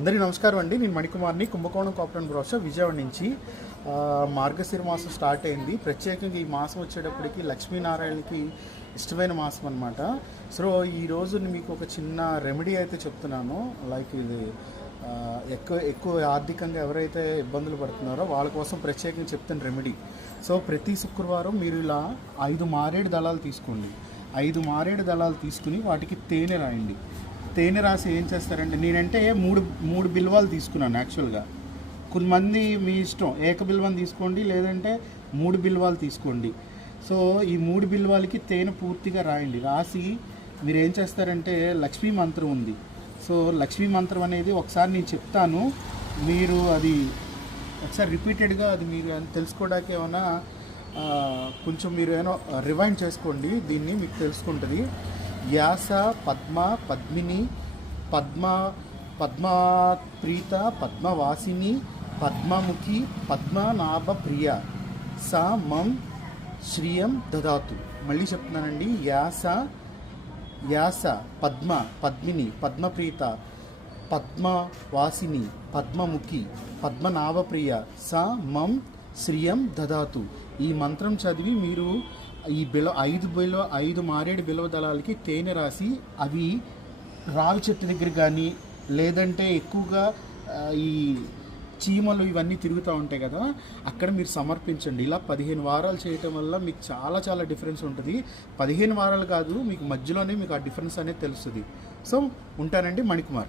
అందరికీ నమస్కారం అండి. నేను మణికుమార్ని. కుంభకోణం కాపరేట్ బ్రోషర్ విజయవాడ నుంచి. మార్గశిర మాసం స్టార్ట్ అయింది. ప్రత్యేకంగా ఈ మాసం వచ్చేటప్పటికి లక్ష్మీనారాయణకి ఇష్టమైన మాసం అనమాట సో ఈరోజు మీకు ఒక చిన్న రెమెడీ అయితే చెప్తున్నాను. లైక్ ఇది ఎక్కువ ఎక్కువ ఆర్థికంగా ఎవరైతే ఇబ్బందులు పడుతున్నారో వాళ్ళ కోసం ప్రత్యేకంగా చెప్తున్న రెమెడీ. సో ప్రతి శుక్రవారం మీరు ఇలా ఐదు మారేడు దళాలు తీసుకోండి. ఐదు మారేడు దళాలు తీసుకుని వాటికి తేనె రాయండి. తేనె రాసి ఏం చేస్తారంటే నేనంటే మూడు మూడు బిల్వాలు తీసుకున్నాను యాక్చువల్గా. కొంతమంది మీ ఇష్టం ఏక బిల్వం తీసుకోండి లేదంటే మూడు బిల్వాలు తీసుకోండి. సో ఈ మూడు బిల్వాలకి తేనె పూర్తిగా రాయండి. రాసి మీరు ఏం చేస్తారంటే లక్ష్మీ మంత్రం ఉంది. సో లక్ష్మీ మంత్రం అనేది ఒకసారి నేను చెప్తాను. మీరు అది ఒకసారి రిపీటెడ్గా అది మీరు తెలుసుకోవడానికి ఏమైనా కొంచెం మీరు ఏమో రివైండ్ చేసుకోండి దీన్ని మీకు తెలుసుకుంటుంది. వ్యాస పద్మ పద్మిని పద్మ పద్మాత్ప్రీత పద్మవాసిని పద్మముఖి పద్మనాభ ప్రియ సా మం శ్రియం దదాతు. మళ్ళీ చెప్తున్నానండి. యాస యాస పద్మ పద్మిని పద్మప్రీత పద్మవాసిని పద్మముఖి పద్మనాభప్రియ. స మం శ్రియం దదాతు. ఈ మంత్రం చదివి మీరు ఈ బిలో ఐదు బిలో ఐదు మారేడు బిలవ దళాలకి తేనె రాసి అవి రావి చెట్టు దగ్గర కానీ లేదంటే ఎక్కువగా ఈ చీమలు ఇవన్నీ తిరుగుతూ ఉంటాయి కదా అక్కడ మీరు సమర్పించండి. ఇలా పదిహేను వారాలు చేయటం వల్ల మీకు చాలా చాలా డిఫరెన్స్ ఉంటుంది. పదిహేను వారాలు కాదు మీకు మధ్యలోనే మీకు ఆ డిఫరెన్స్ అనేది తెలుస్తుంది. సో ఉంటానండి మణికుమార్.